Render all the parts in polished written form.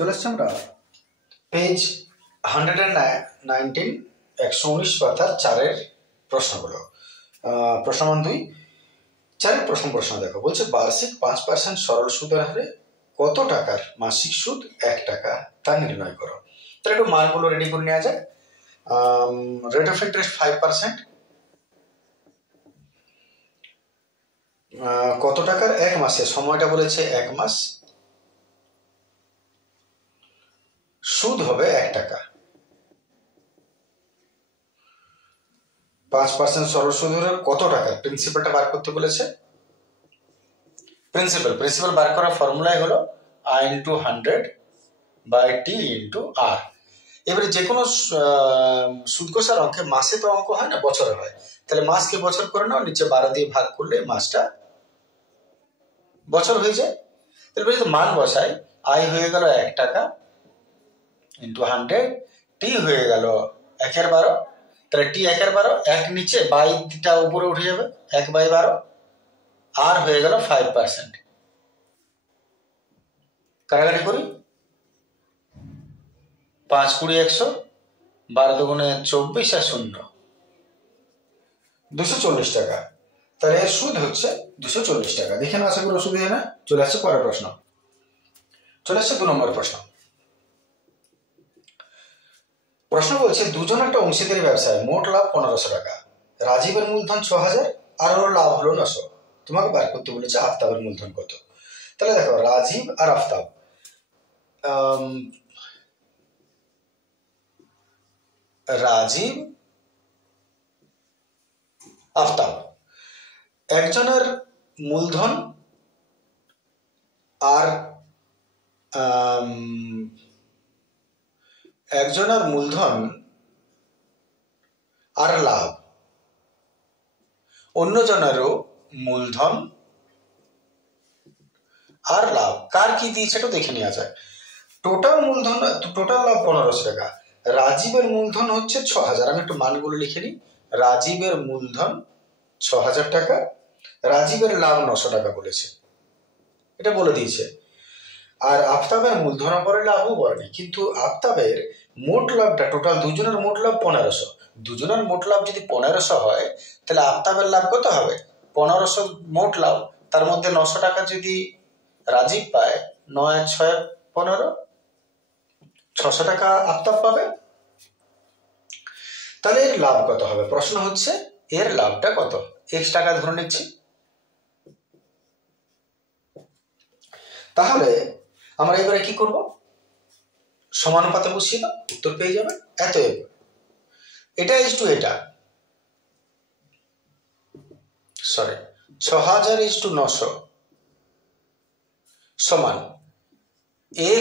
চলে আসছে আমরা পেজ 119 119 পাতার 4-এর প্রশ্নগুলো। প্রশ্ন মান 2 4-এর প্রশ্ন দেখো, বলছে বার্ষিক 5% সরল সুদের হারে কত টাকার মাসিক সুদ 1 টাকা তা নির্ণয় করো। তাহলে একটু মানগুলো রেডি করে নেওয়া যাক। রেট অফ ইন্টারেস্ট 5%, কত টাকার 1 মাসে, সময়টা বলেছে 1 মাস, সুদ হবে 1 টাকা। 5% সরল সুদ হলে কত টাকা, প্রিন্সিপালটা বার করতে বলেছে। প্রিন্সিপাল বার করার ফর্মুলাই হলো I × 100/T × R। এবারে যে কোনো সুদ কষার অঙ্কে মাসে তো অঙ্ক হয় না, বছরে হয়। তাহলে মাসকে বছর করে নাও, নিচে 12 দিয়ে ভাগ করলে মাসটা বছর হয়ে যায়। তাহলে যদি মান বসাই, I হয়ে গেল 1 টাকা × 100, T হয়ে গেল 1/12। তাহলে T 1/12, 1 নিচে 22টা উপরে উঠে যাবে, 1/12। আর হয়ে গেল 5%। কাটাকাটি করি, 5 × 20 = 100, 12 × 2 = 24 আর 0 240 টাকা। তাহলে এর সুদ হচ্ছে 240 টাকা। দেখে না, আশা করি অসুবিধা না। চলে আসছে পরের প্রশ্ন। চলে আসছে 2 নম্বর প্রশ্ন। প্রশ্ন বলছে দুজন একটা অংশীদারি ব্যবসায় মোট লাভ 1500 টাকা। রাজীবের মূলধন 6000 আর ওর লাভ হলো 900। তোমাকে বার করতে বলেছে আফতাবের মূলধন কত। তাহলে দেখো, রাজীব আর আফতাব, রাজীব আফতাব একজনের মূলধন আর একজনের মূলধন আর লাভ, অন্যজনেরও মূলধন আর লাভ। কার কি দিয়েছে এটা দেখে নেওয়া যায়। টোটাল মূলধন, টোটাল লাভ 1500 টাকা। রাজীবের মূলধন হচ্ছে 6000। আমি একটু মানগুলো লিখে নিই। রাজীবের মূলধন 6000 টাকা, রাজীবের লাভ 900 টাকা বলেছে, এটা বলে দিয়েছে। আর আফতাবের মূলধনও বলে লাভও বলেনি, কিন্তু আফতাবের মোট লাভটা, টোটাল দুজনের মোট লাভ 1500। দুজনের মোট লাভ যদি 1500 হয়, তাহলে আফতাবের লাভ কত হবে? 1500 মোট লাভ, তার মধ্যে 900 টাকা যদি রাজীব পায়, 9 × 6 = 15, 600 টাকা আফতাব পাবে। তাহলে এর লাভ কত হবে? প্রশ্ন হচ্ছে এর লাভটা কত। X টাকা ধরে নিচ্ছি। তাহলে আমরা এবারে কি করব? সমানুপাতে বসিয়ে দাও, উত্তর পেয়ে যাবে। এটা এটা, সরি, 6000 × 900 সমান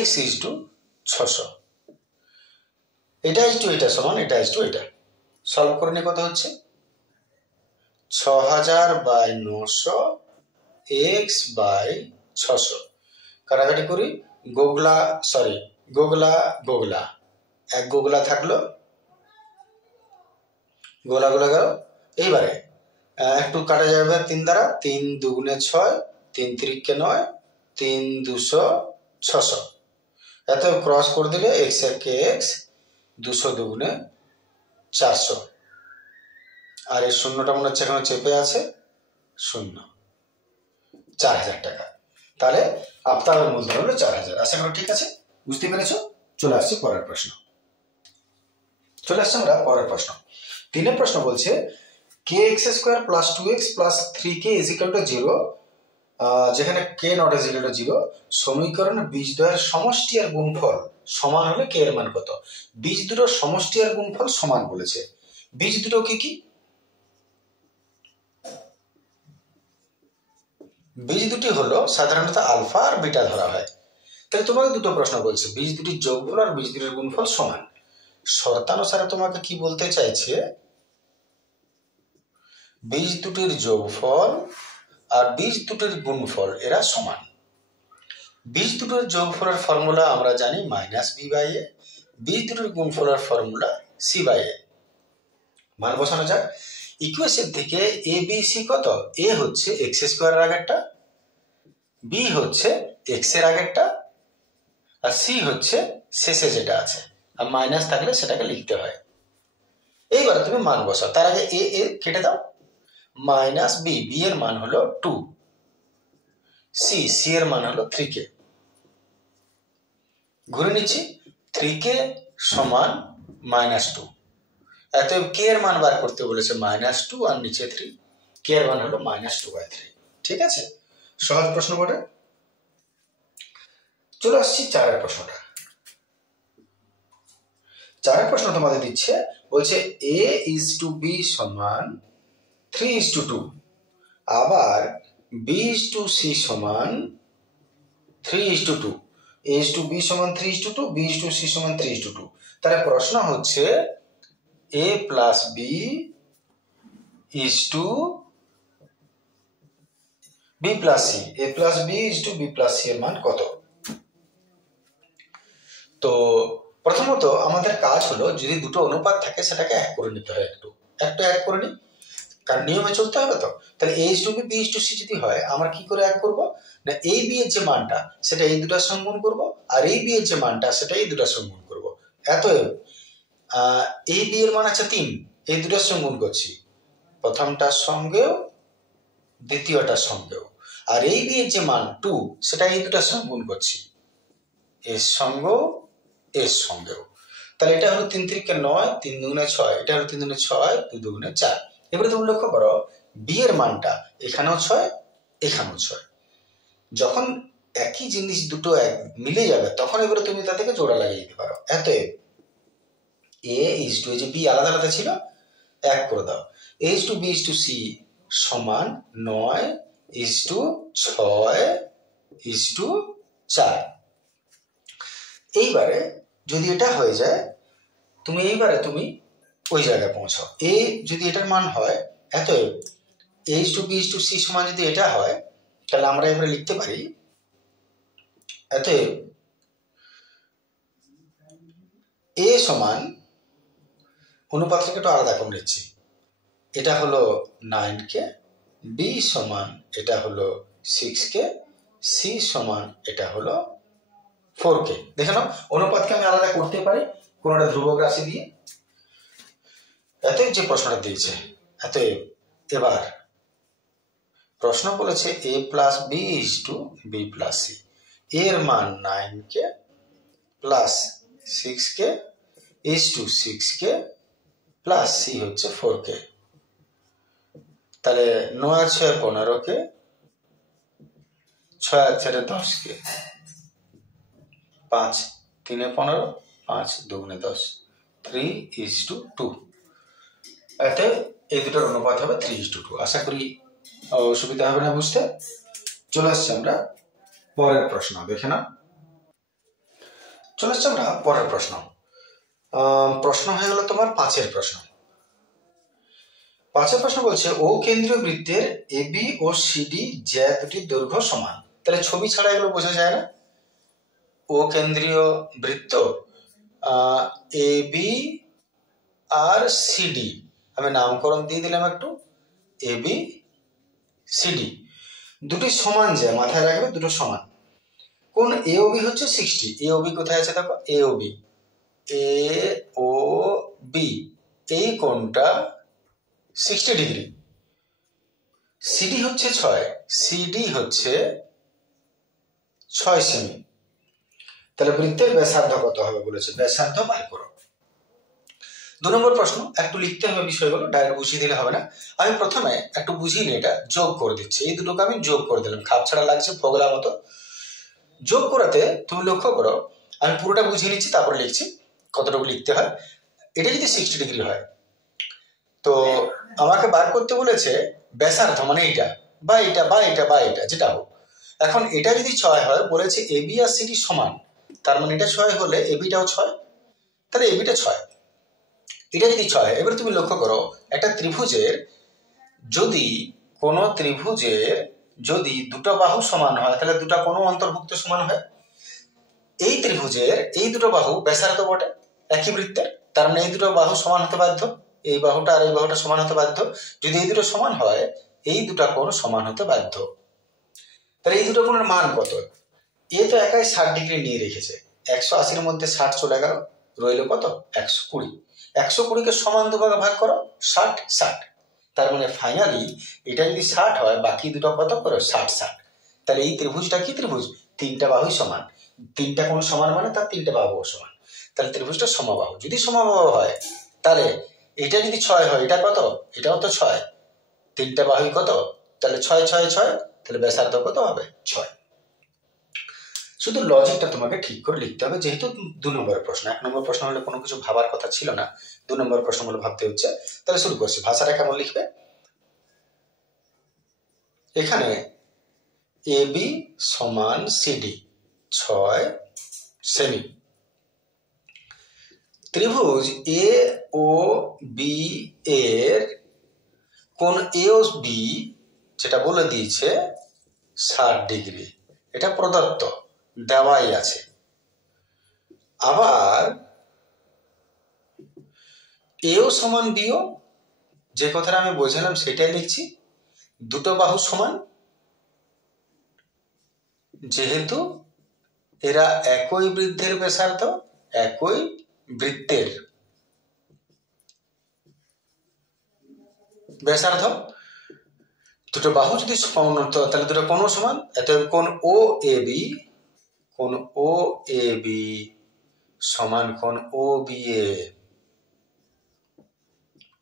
X = 600। এটা সমান এটা। সলভ করে নিয়ে কত হচ্ছে? 6000/900 X/600। কাটাকাটি করি, গোগলা 1 গোগলা থাকলো, গোলা গেল। এইবারে একটু কাটা যাবে 3 দ্বারা, 3 × 2 = 6, 3 × 3 = 9, 3 × 2 = 600। এত ক্রস করে দিলে x × x, 200 × 2 = 400। আর এই শূন্যটা মনে হচ্ছে এখানে চেপে আছে, 0, 4000 টাকা। তাহলে আফতাবের মূলধন হলো 4000। আশা করি ঠিক আছে, বুঝতে পেরেছো। চলে আসছে পরের প্রশ্ন। চলে আসছে আমরা পরের প্রশ্ন। 3 প্রশ্ন বলছে kx² + 2x + 3k = 0, যেখানে k ≠ 0, সমীকরণে বীজদ্বয়ের সমষ্টি আর গুণফল সমান হলে k এর মান কত। বীজ দুটোর সমষ্টি আর গুণফল সমান বলেছে। বীজ দুটো কি কি? বীজ দুটি হলো সাধারণত আলফা আর বিটা ধরা হয়। তাহলে তোমাকে দুটো প্রশ্ন বলছে, বীজ দুটির যোগফল আর বীজ দুটির গুণফল সমান। শর্তানুসারে তোমাকে কি বলতে চাইছে? বীজ দুটির যোগফল আর বীজ দুটির গুণফল এরা সমান। বীজ দুটির যোগফলের ফর্মুলা আমরা জানি -b/a, বীজ দুটির গুণফলের ফর্মুলা c/a। মান বসানো যাক। ইকুয়েশন থেকে a b c কত? a হচ্ছে x² এর আগেরটা, b হচ্ছে x এর আগেরটা, আর সি হচ্ছে শেষে যেটা আছে, আর মাইনাস থাকলে সেটাকে লিখতে হয়। এইবারে তুমি মান বসাও। তার আগে এ এ কেটে দাও, মাইনাস বি, বি এর মান হলো 2, সি, সি এর মান হলো 3k। ঘুরে নিচ্ছি, 3k সমান -2। অতএব কে এর মান বার করতে বলেছে -2 আর নিচে 3, কে এর মান হলো -2/3। ঠিক আছে, সহজ প্রশ্ন বটে। চলে আসছি চারের প্রশ্নটা। চারের প্রশ্ন তোমাদের দিচ্ছে, বলছে a:b সমান 3:2, আবার b:c সমান 3:2, a:b সমান 3:2, b:c সমান 3:2। তাহলে প্রশ্ন হচ্ছে a plus B is to B plus C, A plus B is to B plus C এর মান কত? তো প্রথমত আমাদের কাজ হলো, যদি দুটো অনুপাত থাকে সেটাকে এক করে নিতে হয়, একটু এক করে নিই, কারণ নিয়মে চলতে হবে। তো তাহলে a is to B, B is to C যদি হয়, আমরা কি করে এক করব না, এই বি এর যে মানটা সেটা এই দুটার সঙ্গে গুণ করবো, আর এই বি এর যে মানটা সেটা এই দুটার সঙ্গে গুণ করবো। এতএব এই বি এর মান আছে 3, এই দুটার সঙ্গে গুণ করছি, প্রথমটার সঙ্গেও দ্বিতীয়টার সঙ্গেও, আর এই বি এর যে মান 2 সেটা এই দুটার সঙ্গে গুণ করছি, এর সঙ্গেও এর সঙ্গেও। তাহলে এটা হলো 3 3 9, 3 2 6, এটা হলো 3 2 6, 2 2 4। এবারে তুমি লক্ষ্য করো, বি এর মানটা এখানেও 6, এখানেও 6। যখন একই জিনিস দুটো এক মিলে যাবে তখন এবারে তুমি তাদেরকে জোড়া লাগিয়ে দিতে পারো। এতএব এ ইজ টু, এই যে বি আলাদা আলাদা ছিল, এক করে দাও। A is to b is to c সমান 9 ইজ টু 6 ইজ টু 4। এইবারে যদি এটা হয়ে যায়, এইবারে তুমি ওই জায়গায় পৌঁছাও। এ যদি এটার মান হয়, এতএব a is to b is to c সমান যদি এটা হয়, তাহলে আমরা এবারে লিখতে পারি, অতএব এ সমান, অনুপাতটাকে একটু আলাদা করে নিচ্ছি, এটা হলো 9k, বি সমান এটা হলো 6k, সি সমান এটা হলো 4k। দেখে নাও, অনুপাতকে আমি আলাদা করতে পারি কোনটা ধ্রুবক রাশি দিয়ে। এতএব যে প্রশ্নটা দিয়েছে, এতএব এবার প্রশ্ন বলেছে a plus B is to B plus C, এর মান 9k plus 6k is to 6k plus C হচ্ছে 4k। তাহলে 9 আর 6 15k, 6 আর 4 10k, 5 3 15, 5 2 10, 3:2। এতে এই দুটোর অনুপাত হবে 3:2। আশা করি অসুবিধা হবে না বুঝতে। চলে আসছি আমরা পরের প্রশ্ন, দেখে না। চলে আসছি আমরা পরের প্রশ্ন। প্রশ্ন হয়ে গেল তোমার 5এর প্রশ্ন। 5এর প্রশ্ন বলছে, ও কেন্দ্রীয় বৃত্তের এবি ও সিডি জ্যা দুটির দৈর্ঘ্য সমান। তাহলে ছবি ছাড়া এগুলো বোঝা যায় না। ও কেন্দ্রীয় বৃত্ত, এবি আর সিডি, আমি নামকরণ দিয়ে দিলাম একটু, এবি সিডি দুটি সমান জ্যা, মাথায় রাখবে দুটো সমান। কোন এ ও বি হচ্ছে 60, এ ও বি কোথায় আছে দেখো, এ ও বি, এ ও বি এই কোণটা 60 ডিগ্রি। সিডি হচ্ছে 6, সিডি হচ্ছে 6 সেমি। তাহলে বৃত্তের ব্যাসার্ধ কত হবে বলেছে, ব্যাসার্ধ বার করো। 2 নম্বর প্রশ্ন, একটু লিখতে হবে বিষয়গুলো, ডাইরেক্ট বুঝিয়ে দিলে হবে না। আমি প্রথমে একটু বুঝিয়ে নিয়ে এটা যোগ করে দিচ্ছি, এই দুটোকে আমি যোগ করে দিলাম, খাপ ছাড়া লাগছে ফোগলা মতো। যোগ করাতে তুমি লক্ষ্য করো, আমি পুরোটা বুঝিয়ে নিচ্ছি তারপরে লিখছি কতটুকু লিখতে হয়। এটা যদি 60 ডিগ্রি হয়, তো আমাকে বার করতে বলেছে ব্যাসার্ধ, মানে এইটা বা এটা বা এটা বা এটা যেটা হোক। এখন এটা যদি 6 হয়, বলেছে এবি আর সিডি সমান, তার মানে এটা 6 হলে এবিটাও 6, তাহলে এবিটা 6, এটা যদি 6। এবার তুমি লক্ষ্য করো, একটা ত্রিভুজের যদি কোনো ত্রিভুজের যদি দুটো বাহু সমান হয়, তাহলে দুটো কোনো অন্তর্ভুক্ত সমান হয়। এই ত্রিভুজের এই দুটো বাহু ব্যাসার্ধ বটে একই বৃত্তের, তার মানে এই দুটো বাহু সমান হতে বাধ্য, এই বাহুটা আর এই বাহুটা সমান হতে বাধ্য। যদি এই দুটো সমান হয়, এই দুটো কোণ সমান হতে বাধ্য। তাহলে এই দুটো কোণের মান কত? এ তো একাই 60 ডিগ্রি নিয়ে রেখেছে, 180-র মধ্যে 60 চলে গেল, রইল কত? 120। 120কে সমান দুভাগে ভাগ করো, 60-60। তার মানে ফাইনালি এটা যদি 60 হয়, বাকি দুটো কত করো? 60-60। তাহলে এই ত্রিভুজটা কি ত্রিভুজ? তিনটা বাহুই সমান। তিনটা কোণ সমান মানে তার তিনটা বাহু সমান। তাহলে ত্রিভুজটা সমবাহু। যদি সমবাহু হয় তাহলে এটা যদি 6 হয়, এটা কত? এটাও তো 6। তিনটা বাহুই কত? তাহলে 6-6-6, তাহলে ব্যাসার্ধ কত হবে? 6। শুধু লজিকটা তোমাকে ঠিক করে লিখতে হবে, যেহেতু 2 নম্বরের প্রশ্ন। 1 নম্বর প্রশ্ন হলে কোনো কিছু ভাবার কথা ছিল না, 2 নম্বর প্রশ্নগুলো ভাবতে হচ্ছে। তাহলে শুরু করছি। ভাষাটা কেমন লিখবে? এখানে AB সমান CD 6 সেমি। ত্রিভুজ এ ও বি এর কোণ এ ও বি যেটা বলে দিয়েছে 60 ডিগ্রি, এটা প্রদত্ত, দেওয়াই আছে। আবার এও সমান বিও, যে কথাটা আমি বোঝালাম সেটাই লিখছি। দুটো বাহু সমান, যেহেতু এরা একই বৃত্তের ব্যাসার্ধ, একই বৃত্তের ব্যাসার্ধ, দুটো বাহু যদি সমান তাহলে দুটো কোণ সমান। অতএব কোণ ও এ বি, কোণ ও এ বি সমান কোণ ও বি এ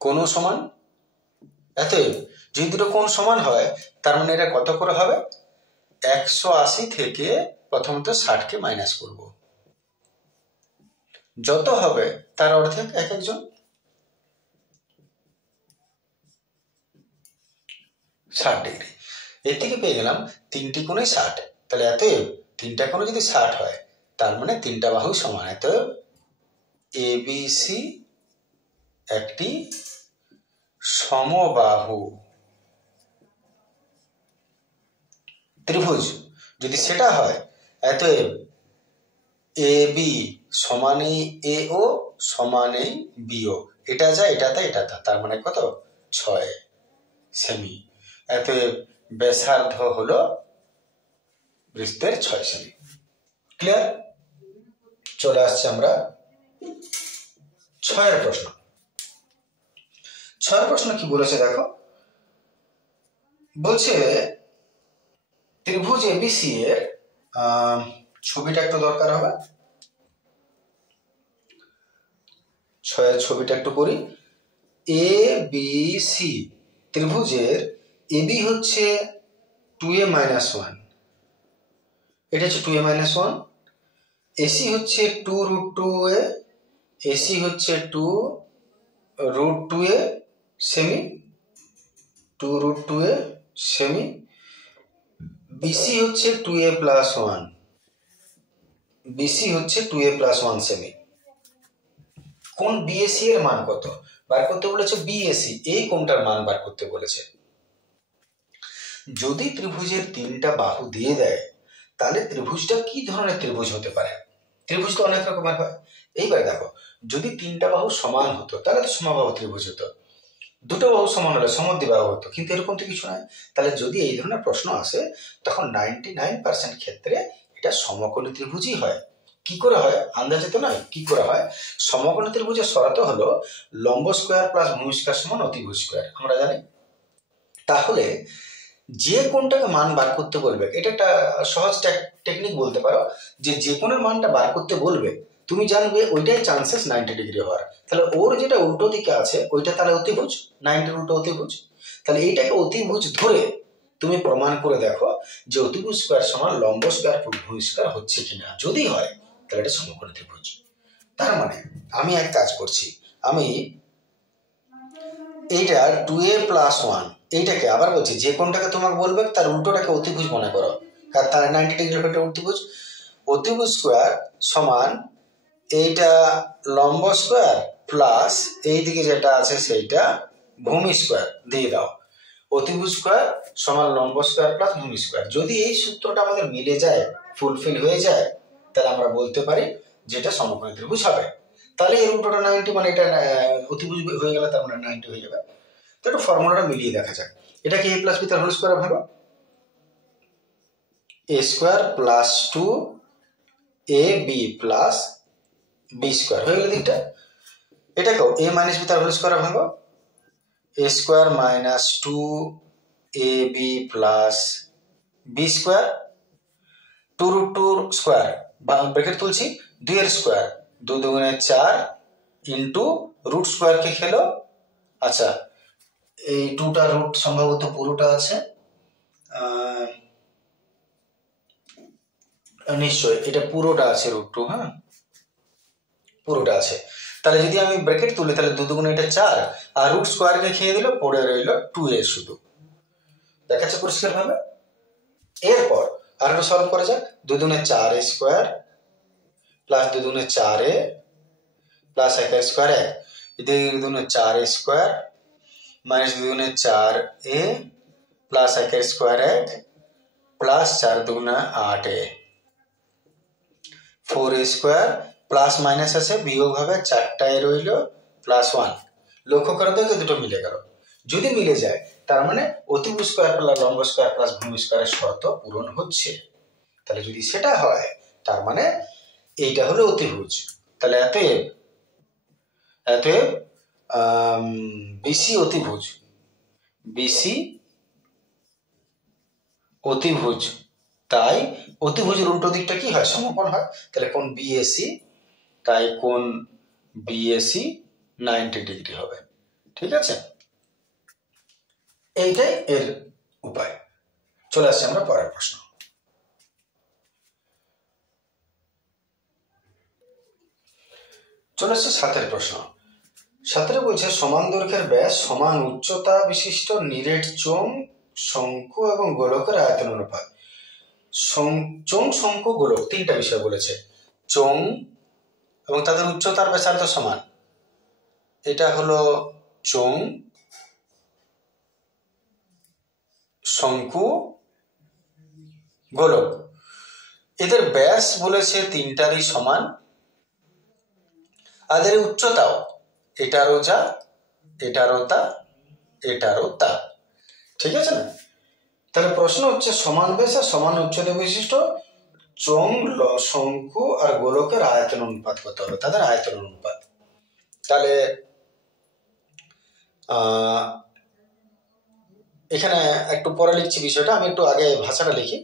কোণ সমান। অতএব যদি দুটো কোণ সমান হয় তার মানে এটা কত করে হবে? 180 থেকে প্রথমত 60কে মাইনাস করব, যত হবে তার অর্ধেক এক একজন, 60 ডিগ্রি। এর থেকে পেয়ে গেলাম তিনটি কোণে 60। তাহলে এতএব তিনটা কোণে যদি 60 হয় তার মানে তিনটা বাহু সমান। এতএব এবিসি একটি সমবাহু ত্রিভুজ। যদি সেটা হয়, অতএব এ বি সমানেই এ ও সমানেই বিও, এটা যা এটা তা এটা তা, তার মানে কত? 6 সেমি। অতএব ব্যাসার্ধ হলো বৃত্তের 6 সেমি। ক্লিয়ার? চলে আসছে আমরা 6 প্রশ্ন। 6 প্রশ্ন কি বলেছে দেখো। বলছে ত্রিভুজ এবিসি এর ছবিটা একটু দরকার হবে। 6 ছবিটা একটু করি। এ বি সি ত্রিভুজের এবি হচ্ছে 2a-1, এটা হচ্ছে 2a-1। এসি হচ্ছে 2√2a, এসি হচ্ছে 2√2a semi, 2√2a semi. BC হচ্ছে 2a+1, বিসি হচ্ছে 2a+1 সেমি। কোন বিএসি এর মান কত বার করতে বলেছে? বিএসি এই কোণটার মান বার করতে বলেছে। যদি ত্রিভুজের তিনটা বাহু দিয়ে দেয় তাহলে ত্রিভুজটা কি ধরনের ত্রিভুজ হতে পারে? ত্রিভুজ তো অনেক রকমের হয়। এইবার দেখো, যদি তিনটা বাহু সমান হতো তাহলে তো সমবাহু ত্রিভুজ হতো, দুটো বাহু সমান হলে সমদ্বিবাহু হতো, কিন্তু এরকম তো কিছু নয়। তাহলে যদি এই ধরনের প্রশ্ন আসে তখন 99% ক্ষেত্রে এটা সমকোণী ত্রিভুজই হয়। কি করে হয় আন্দাজে তো নয়, কি করে হয়? সমকোণী ত্রিভুজের শর্ত হলো লম্ব স্কয়ার প্লাস ভূমি স্কয়ার সমান অতিভুজ স্কয়ার, আমরা জানি। তাহলে যে কোণটাকে মান বার করতে বলবে, এটা একটা সহজ টেকনিক বলতে পারো, যে কোণের মানটা বার করতে বলবে তুমি জানবে ওইটাই চান্সেস 90 ডিগ্রি হওয়ার। তাহলে ওর যেটা উল্টো দিকে আছে ওইটা তাহলে অতিভুজ, 90 উল্টো অতিভুজ। তাহলে এইটাকে অতিভুজ ধরে তুমি প্রমাণ করে দেখো যে অতিভুজ স্কয়ার সমান লম্ব স্কয়ার ভূমি স্কয়ার হচ্ছে কিনা। যদি হয় তাহলে এটা সমকোণী ত্রিভুজ। তার মানে আমি এক কাজ করছি, আমি এইটা 2a+1 এইটাকে আবার বলছি, যে কোণটাকে তোমাকে বলবে তার উল্টোটাকে অতিভুজ মনে করো, কারণ তার 90 ডিগ্রি একটা অতিভুজ। অতিভুজ স্কয়ার সমান এইটা লম্ব স্কয়ার প্লাস এইদিকে যেটা আছে সেইটা ভূমি স্কয়ার দিয়ে দাও। অতিভুজ স্কয়ার সমান লম্ব স্কয়ার প্লাস ভূমি স্কয়ার। যদি এই সূত্রটা আমাদের মিলে যায়, ফুলফিল হয়ে যায়, তাহলে আমরা বলতে পারি যেটা সমকোণী ত্রিভুজ হবে। তাহলে এর উল্টোটা 90 মানে এটা অতিভুজ হয়ে গেলে তার মানে 90 হয়ে যাবে। তো একটু ফর্মুলাটা মিলিয়ে দেখা যাক। এটাকে a প্লাস বি তার হোল স্কয়ার ভাবো, a square plus 2 a b plus b square হয়ে গেল দিকটা। এটাকেও এ মাইনাস বি তার হোল স্কোয়ারে ভাঙো, a square minus 2ab plus b square, 2√2 square bracket তুলছি, 2 এর স্কোয়ার, 2 দুগুণে 4 ইন্টু রুট স্কোয়ারকে খেলো। আচ্ছা, এই 2টা রুট সম্ভবত পুরোটা আছে, নিশ্চয় এটা পুরোটা আছে √2, হ্যাঁ পুরোটা আছে। তাহলে যদি আমি ব্র্যাকেট তুলি তাহলে 2 দুগুণে এটা 4 আর রুট স্কোয়ারকে খেয়ে দিল, পড়ে রইল 2a শুধু। দেখাচ্ছে পরিষ্কার ভাবে। এরপর আর একটু সলভ করা যাক, 2 দুগুণে 4a স্কোয়ার প্লাস 2 দুগুণে 4a প্লাস 1 স্কোয়ার 1, এদিকে 2 দুগুণে 4a স্কোয়ার মাইনাস 2 দুগুণে 4a প্লাস 1 স্কোয়ার 1 প্লাস 4 দুগুণে 8a, 4a square plus minus আছে বিয়োগ হবে, 4টায় রইল প্লাস 1। লক্ষ্য করে দেখো দুটো মিলে গেল। যদি মিলে যায় তার মানে অতিভুজ স্কোয়ার প্লাস লম্ব স্কোয়ার প্লাস ভূমি স্কোয়ারের শর্ত পূরণ হচ্ছে। তাহলে যদি সেটা হয় তার মানে এইটা হলো অতিভুজ। তাহলে অতএব বিসি অতিভুজ, বিসি অতিভুজ। তাই অতিভুজের উল্টো দিকটা কি হয়? সমকোণ হয়। তাহলে কোণ বিএসি, তাই কোণ বিএসি 90 ডিগ্রি হবে। ঠিক আছে, এইটাই এর উপায়। চলে আসছে আমরা পরের প্রশ্ন। চলে আসছে 7 প্রশ্ন। 7 বলছে সমান দৈর্ঘ্যের ব্যাস সমান উচ্চতা বিশিষ্ট নিরেট চোঙ, শঙ্কু এবং গোলকের আয়তন অনুপাত। চোঙ, শঙ্কু, গোলক তিনটা বিষয় বলেছে। চোঙ এবং তাদের উচ্চতার ব্যাসার্ধ সমান, এটা হলো চোঙ, শঙ্কু, গোলক। এদের ব্যাস বলেছে তিনটারই সমান, আর এদের উচ্চতাও এটারও যা, এটারও তা, এটারও তা। ঠিক আছে না? তাহলে প্রশ্ন হচ্ছে সমান ব্যাস আর সমান উচ্চতা বিশিষ্ট চোঙ, শঙ্কু আর গোলকের আয়তন অনুপাত কত হবে, তাদের আয়তন অনুপাত। তাহলে এখানে একটু পরে লিখছি বিষয়টা, আমি একটু আগে ভাষাটা লিখি।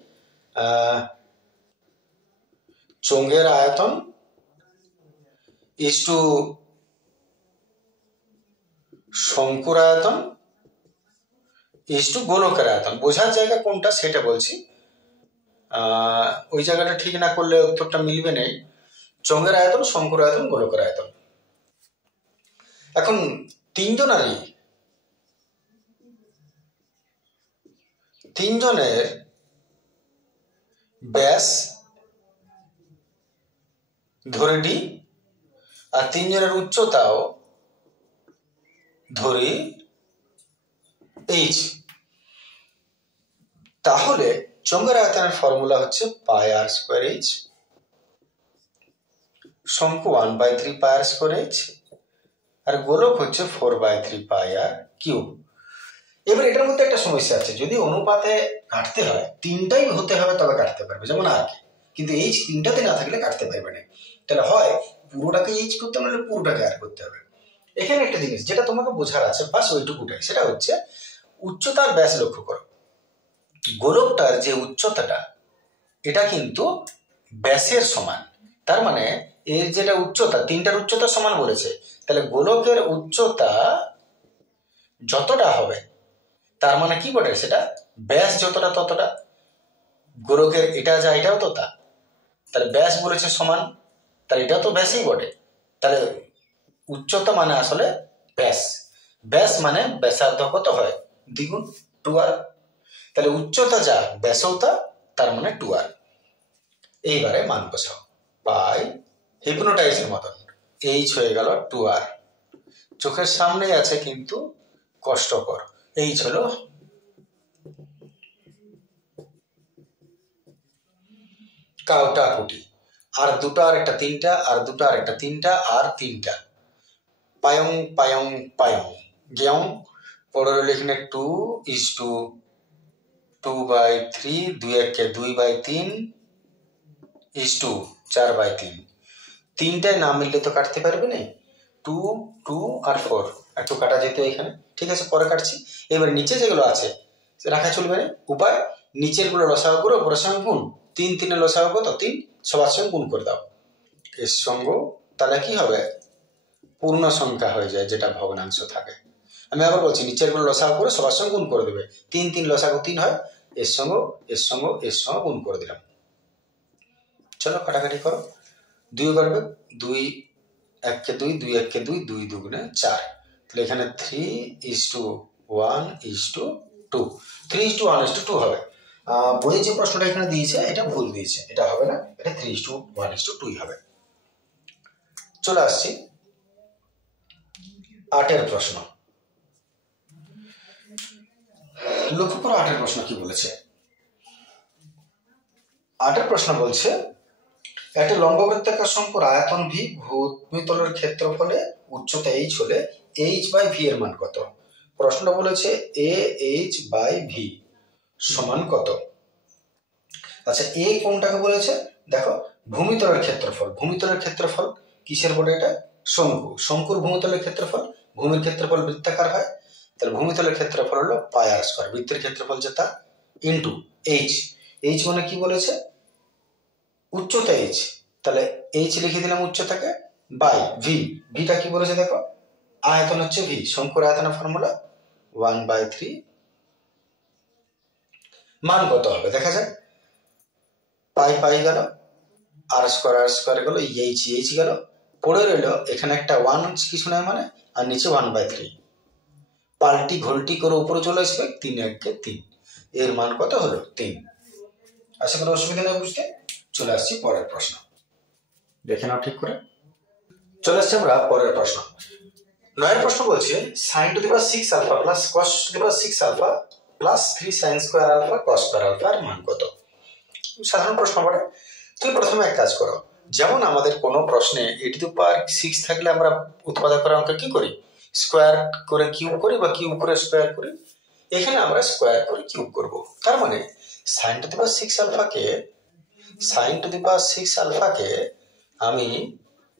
চোঙের আয়তন ইস টু শঙ্কুর আয়তন ইস টু গোলকের আয়তন। বোঝার জায়গা কোনটা সেটা বলছি, ওই জায়গাটা ঠিক না করলে উত্তরটা মিলবে নেই। চোঙের আয়তন, শঙ্কুর আয়তন, গোলকের আয়তন। এখন তিনজনের ব্যাস ধরে ডি আর তিনজনের উচ্চতাও ধরি এইচ। তাহলে চোঙের আয়তনের ফর্মুলা হচ্ছে পাই আর স্কোয়ার এইচ, শঙ্কু 1/3 পাই আর স্কোয়ার এইচ, আর গোলক হচ্ছে 4/3 পাই আর কিউব। এবার এটার মধ্যে একটা সমস্যা আছে, যদি অনুপাতে কাটতে হয় তিনটাই হতে হবে তবে কাটতে পারবে, যেমন আর কি, কিন্তু এইচ তিনটাতে না থাকলে কাটতে পারবে না। তাহলে হয় পুরোটাকে এইচ করতে হবে, নাহলে পুরোটাকে আর করতে হবে। এখানে একটা জিনিস যেটা তোমাকে বোঝার আছে, বাস ওইটুকুটাই, সেটা হচ্ছে উচ্চতার ব্যাস। লক্ষ্য করো, গোলকটার যে উচ্চতাটা এটা কিন্তু ব্যাসের সমান, তার মানে এর যেটা উচ্চতা, তিনটার উচ্চতা সমান বলেছে, তাহলে গোলকের উচ্চতা যতটা হবে তার মানে কি বটে, সেটা ব্যাস যতটা ততটা। গোলকের এটা যা এটাও তো তা, তাহলে ব্যাস বলেছে সমান, তাহলে এটাও তো ব্যাসই বটে। তাহলে উচ্চতা মানে আসলে ব্যাস, ব্যাস মানে ব্যাসার্ধ কত হয়, দ্বিগুণ 2r। তাহলে উচ্চতা যা ব্যাসও তা, তার মানে 2r। এইবারে মান বসাও, পাই হিপনোটাইজের মতন এইচ হয়ে গেল 2r। চোখের সামনেই আছে কিন্তু কষ্টকর। এইচ হলো কাউটাকুটি, আর দুটো আর একটা তিনটা, আর দুটো আর একটা তিনটা, আর তিনটা পায়ং পায়ং পায়ং গেয়ং। পরে রইল এখানে 2 ইস টু 2/3, 2 একে 2/3 ইস টু 4/3। তিনটায় না মিললে তো কাটতে পারবে না। 2, 2 আর 4 একটু কাটা যেত এখানে। ঠিক আছে, পরে কাটছি। এবার নিচে যেগুলো আছে রাখা চলবে না। উপায়, নিচের গুলো লসাগু করে উপরের সঙ্গে গুণ। 3 3 লসাগু কত? 3। সবার সঙ্গে গুণ করে দাও। এর সঙ্গে তাহলে কি হবে? পূর্ণ সংখ্যা হয়ে যায়, যেটা ভগ্নাংশ থাকে। আমি আবার বলছি, নিচের গুলো লসাগু করে সবার সঙ্গে গুণ করে দেবে। 3 3 লসাগু 3 হয়। এর সঙ্গে এর সঙ্গে এর সঙ্গে গুণ করে দিলাম। চলো কাটাকাটি করো। 2 করবে, 2 1 কে 2, 2 1 কে 2, 2 দুগুণে 4। তাহলে এখানে 3:1:2, 3:1:2 হবে। বইয়ে যে প্রশ্নটা এখানে দিয়েছে এটা ভুল দিয়েছে, এটা হবে না, এটা 3:1:2 হবে। চলে আসছি 8-এর প্রশ্ন। লক্ষ্য করো 8-এর প্রশ্ন কি বলেছে। 8-এর প্রশ্ন বলছে, একটা লম্ববৃত্তাকার শঙ্কুর আয়তন ভি, ভূমিতলের ক্ষেত্রফলে উচ্চতা h হলে h/v এর মান কত? প্রশ্নটা বলেছে ah/v সমান কত? আচ্ছা, এ কোনটাকে বলেছে? দেখো, ভূমিতলের ক্ষেত্রফল। ভূমিতলের ক্ষেত্রফল কিসের বলে? এটা শঙ্কু। শঙ্কুর ভূমিতলের ক্ষেত্রফল, ভূমির ক্ষেত্রফল বৃত্তাকার হয়, তাহলে ভূমিতলের ক্ষেত্রফল হলো πr²। বৃত্তের ক্ষেত্রফল যেটা ইন্টু h। h মানে কি বলেছে? উচ্চতা h, তাহলে h লিখে দিলাম উচ্চতাকে, বাই ভি। ভিটা কি বলেছে দেখো, আয়তন হচ্ছে ভি। শঙ্কুর আয়তনের ফর্মুলা 1/3। মান কত হবে দেখা যাক। পাই পাই গেল, r² গেল, h গেল, পড়ে রইল এখানে একটা 1 কিছু নয় মানে, আর নিচে 1/3। পাল্টি ঘোল্টি করে উপরে চলে আসবে, 3 1 3। এর মান কত হলো? 3। আশা করি অসুবিধা নেই বুঝতে। চলে আসছি পরের প্রশ্ন, দেখে নাও ঠিক করে। চলে আসছি আমরা পরের প্রশ্ন। 9-এর প্রশ্ন বলছে, sin⁶ α plus cos⁶ α plus 3sin² α cos² α এর মান কত? সাধারণ প্রশ্ন পড়ে। তুমি প্রথমে এক কাজ করো, যেমন আমাদের কোনো প্রশ্নে e⁶ থাকলে আমরা উৎপাদকের অঙ্ক কি করি? স্কোয়ার করে কিউব করি বা কিউব করে স্কোয়ার করি। এখানে আমরা স্কোয়ার করে কিউব করব। তার মানে sin⁶ কে আমি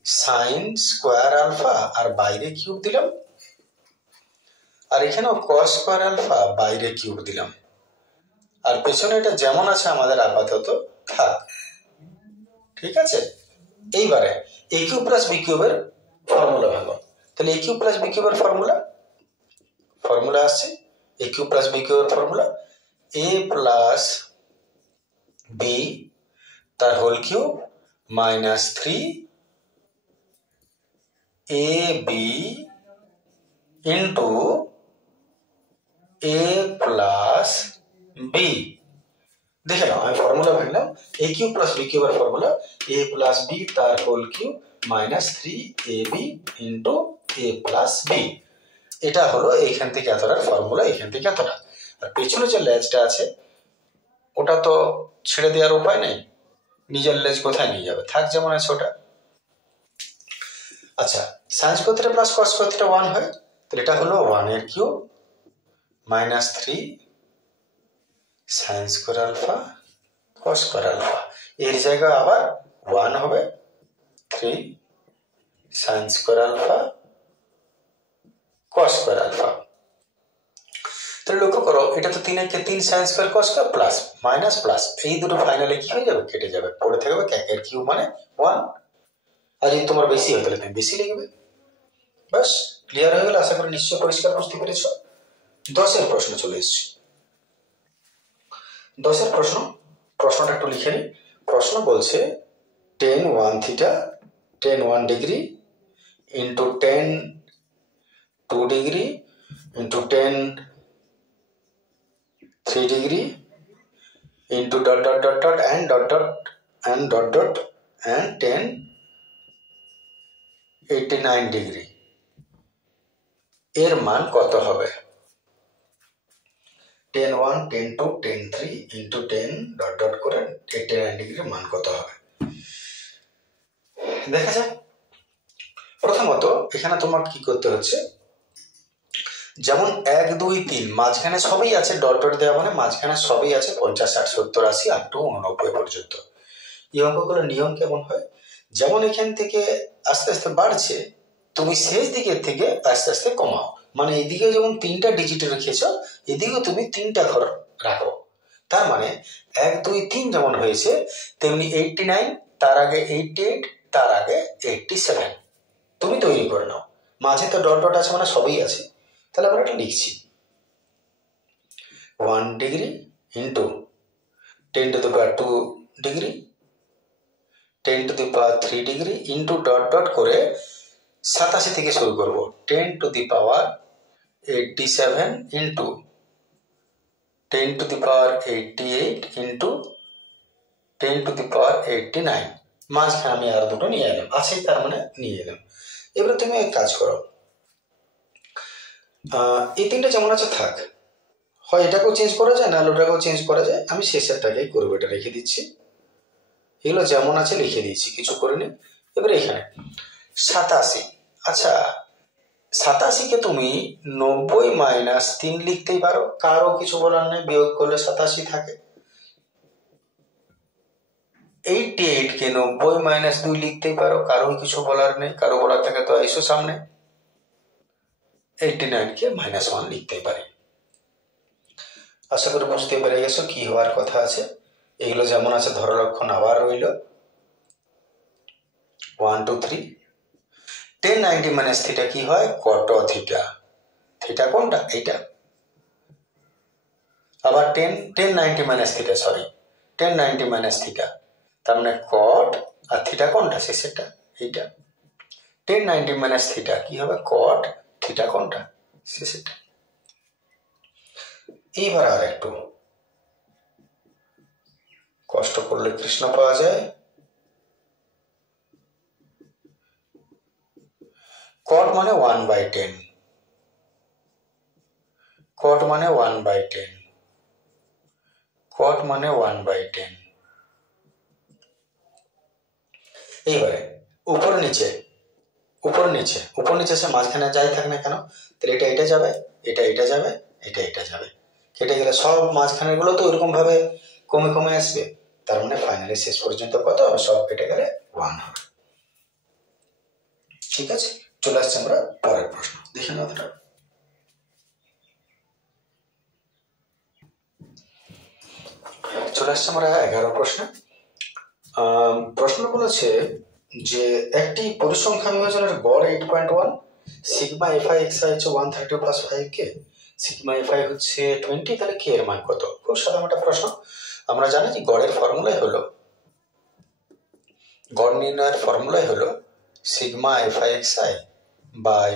sin² α আর বাইরে কিউব দিলাম, আর এখানেও cos² α বাইরে কিউব দিলাম, আর পেছনে এটা যেমন আছে আমাদের আপাতত থাক। ঠিক আছে, এইবারে a কিউব প্লাস b কিউবের ফর্মুলা ভালো। তাহলে a কিউব প্লাস b কিউবের ফর্মুলা আসছে, a কিউব প্লাস b কিউবের ফর্মুলা a প্লাস b তার whole cube minus 3ab into a plus b। দেখে নাও, আমি ফর্মুলা ভাঙলাম। a কিউব প্লাস b কিউবের ফর্মুলা a প্লাস b তার whole cube minus 3ab into a plus b। এটা হলো এইখান থেকে এতটার ফর্মুলা, এখান থেকে এতটা। আর পেছনে যে লেজটা আছে ওটা তো ছেড়ে দেওয়ার উপায় নেই, নিজের লেজ কোথায় নিয়ে যাবে, থাক যেমন আছে ওটা। আচ্ছা, sin² প্লাস cos² 1 হয়, তাহলে এটা হলো 1 এর কিউব মাইনাস 3 sin² α cos² α। এর জায়গায় আবার 1 হবে, 3 sin² α cos² α। তাহলে লক্ষ্য করো, এটা তো 3 1 3 sin² cos² plus minus plus, এই দুটো ফাইনালে কি হয়ে যাবে? কেটে যাবে, পড়ে থাকবে এর কিউব মানে 1। আর যদি তোমার বেশি হয় তাহলে তুমি বেশি লিখবে। বাস, ক্লিয়ার হয়ে গেল। আশা করি নিশ্চয় পরিষ্কার বুঝতে পেরেছ। 10-এর প্রশ্ন চলে এসছে। 10-এর প্রশ্নটা একটু লিখে নি। প্রশ্ন বলছে tan 1θ tan 1 degree into tan 2 degree into tan 3 degree into dot dot dot dot and dot dot and dot dot and tan 89 degree এর মান কত হবে? tan 1 tan 2 tan 3 into tan dot dot করে 89 ডিগ্রির মান কত হবে দেখা যাক। প্রথমত এখানে তোমার কি করতে হচ্ছে, যেমন 1 2 3 মাঝখানে সবই আছে, ডট ডট দেওয়া মানে মাঝখানে সবই আছে 50 60 70 80 আপ টু 89 পর্যন্ত। এই অঙ্কগুলোর নিয়ম কেমন হয়, যেমন এখান থেকে আস্তে আস্তে বাড়ছে, তুমি শেষ দিকের থেকে আস্তে আস্তে কমাও। মানে এদিকে যেমন 3টা ডিজিট রেখেছ, এদিকেও তুমি 3টা ঘর রাখো। তার মানে 1 2 3 যেমন হয়েছে, তেমনি 89, তার আগে 88, তার আগে 87 তুমি তৈরি করে নাও। মাঝে তো ডট ডট আছে, মানে সবই আছে। তাহলে আমরা এটা লিখছি 1 degree into 10 to the power 2 degree, 10 to the power 3 degree into dot dot করে 87 থেকে শুরু করব, 10 to the power 87 into 10 to the power 88 into 10 to the power 89। মাঝখানে আমি আর দুটো নিয়ে এলাম, আছে তার মানে নিয়ে এলাম। এবারে তুমি এক কাজ করো, এই 3টা যেমন আছে থাক, হয় এটাকেও চেঞ্জ করা যায়, না ওটাকেও চেঞ্জ করা যায়। আমি শেষেরটাকেই করবো, এটা রেখে দিচ্ছি। এগুলো যেমন আছে লিখে দিয়েছি, কিছু করিনি। এবারে এখানে 87, আচ্ছা 87কে তুমি 90 মাইনাস 3 লিখতেই পারো, কারো কিছু বলার নেই, বিয়োগ করলে 87 থাকে। 88কে 90 মাইনাস 2 লিখতেই পারো, কারো কিছু বলার নেই, কারো বলার থাকে তো এসো সামনে। 89কে -1 লিখতেই পারি। আশা করি বুঝতে পেরে গেছো কি হওয়ার কথা আছে। এগুলো যেমন আছে ধরো লক্ষণ আবার রইল 1 2 3। 10 90 মাইনাস থিটা কি হয়, কট থিটা। থিটা কোনটা, এইটা। আবার 10 90 minus theta, sorry 10 90 minus theta, তার মানে কট, আর থিটা কোনটা শেষেরটা, এইটা। 10 90 মাইনাস থিটা কি হবে, কট, থিটা কোনটা শেষেরটা। এইবার আর একটু কষ্ট করলে কৃষ্ণ পাওয়া যায়। কট মানে 1/10, কট মানে 1/10, কট মানে 1/10। এইবারে উপর নিচে, উপর নিচে, উপর নিচে সে মাঝখানে যাই থাক না কেন, তাহলে এটা এটা যাবে, এটা এটা যাবে, এটা এটা যাবে, কেটে গেলে সব মাঝখানের গুলো তো ওইরকম ভাবে কমে কমে আসবে। তার মানে ফাইনালি শেষ পর্যন্ত কত হবে, সব কেটে গেলে 1 হবে। ঠিক আছে, চলে আসছে আমরা পরের প্রশ্ন, দেখে নাও। চলে আসছে আমরা 11 প্রশ্নে। প্রশ্ন বলেছে যে একটি পরিসংখ্যা বিভাজনের গড় 8.1, সিগমা এফআই এক্স হচ্ছে 130 প্লাস 5k, সিগমা এফআই হচ্ছে 20, তাহলে কে এর মান কত? খুব সাধারণ একটা প্রশ্ন। আমরা জানি যে গড়ের ফর্মুলাই হলো, গড় নির্ণয়ের ফর্মুলাই হলো sigma FI X I by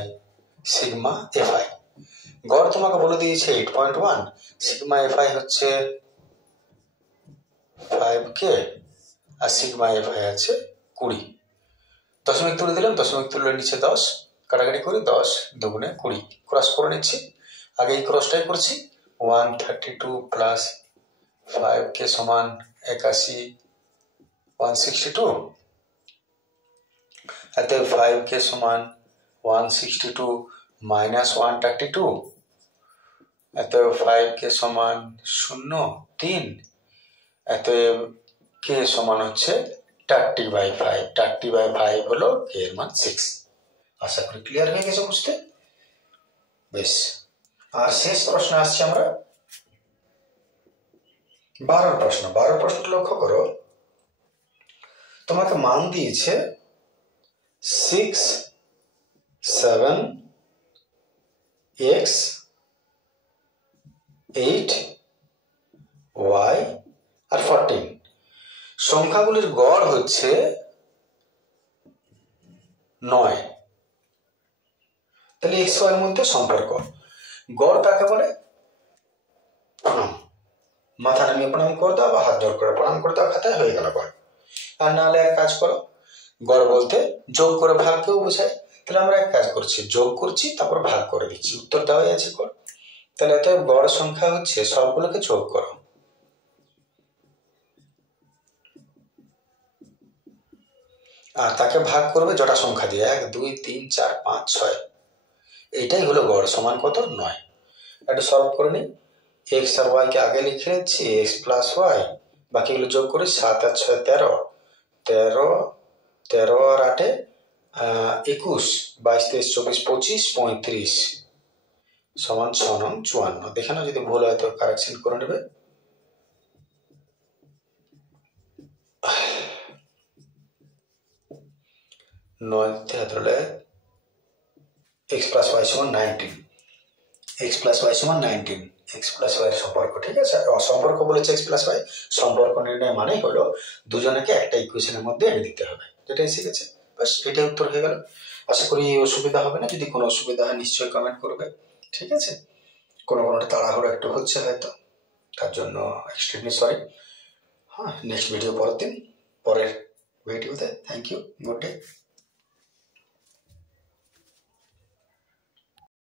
sigma FI. গড় তোমাকে বলে দিয়েছে 8.1, সিগমা এফআই হচ্ছে 5k, আর সিগমা এফআই আছে 20। দশমিক তুলে দিলাম, দশমিক তুলে নিচে 10, কাটাকাটি করি 10 দুগুণে 20, ক্রস করে নিচ্ছি। আগে এই ক্রসটাই করছি, 132 প্লাস 5k সমান 81, 162, এতে 5k সমান 162 মাইনাস 132, এত 5k সমান 0 3, এত k সমান হচ্ছে 30/5, 30/5 হলো k এর মান 6। আশা করি ক্লিয়ার হয়ে গেছে বুঝতে। বেশ, আর শেষ প্রশ্ন আসছে আমরা 12 প্রশ্ন। 12 প্রশ্ন লক্ষ্য করো, তোমাকে মান দিয়েছে 6 7 x 8 y আর 14। সংখ্যাগুলির গড় হচ্ছে 9। তাহলে x y এর মধ্যে সম্পর্ক, গড় কাকে বলে, প্রণাম, মাথা নামিয়ে প্রণাম করে দাও বা হাত জোর করে প্রণাম করে দাও, খাতায় হয়ে গেল গড়। আর নাহলে এক কাজ করো, গড় বলতে যোগ করে ভাগকেও বোঝায়, তাহলে আমরা এক কাজ করছি, যোগ করছি তারপর ভাগ করে দিচ্ছি, উত্তর দেওয়াই আছে গড়। তাহলে এত গড় সংখ্যা হচ্ছে, সবগুলোকে যোগ করো, আর তাকে ভাগ করবে জটা সংখ্যা দিয়ে, 1 2 3 4 5 6, এইটাই হলো গড়, সমান কত 9। একটু সলভ করে নিই, এক্স আর ওয়াই কে আগে লিখে নিচ্ছি, এক্স প্লাস ওয়াই, বাকিগুলো যোগ করে 7 আর 6 13, 13, 13 আর 8 21, 22, 23, 24, 25, 35 সমান 6 নং 54। দেখে নাও, যদি ভুল হয় তো কারেকশন করে নেবে। 9 হলে x প্লাস y সমান 19, x প্লাস y সমান 19, x প্লাস y এর সম্পর্ক, ঠিক আছে? সম্পর্ক বলেছে x প্লাস y, সম্পর্ক নির্ণয় মানেই হলো দুজনকে একটা ইকুয়েশনের মধ্যে এনে দিতে হবে, যেটাই শিখেছে। বাস, এটাই উত্তর হয়ে গেল। আশা করি অসুবিধা হবে না। যদি কোনো অসুবিধা হয় নিশ্চয়ই কমেন্ট করবে, ঠিক আছে? কোনোটা তাড়াহুড়ো একটু হচ্ছে হয়তো, তার জন্য এক্সট্রিমলি সরি। হ্যাঁ, নেক্সট ভিডিও পরের ভিডিওতে। Thank you, good day.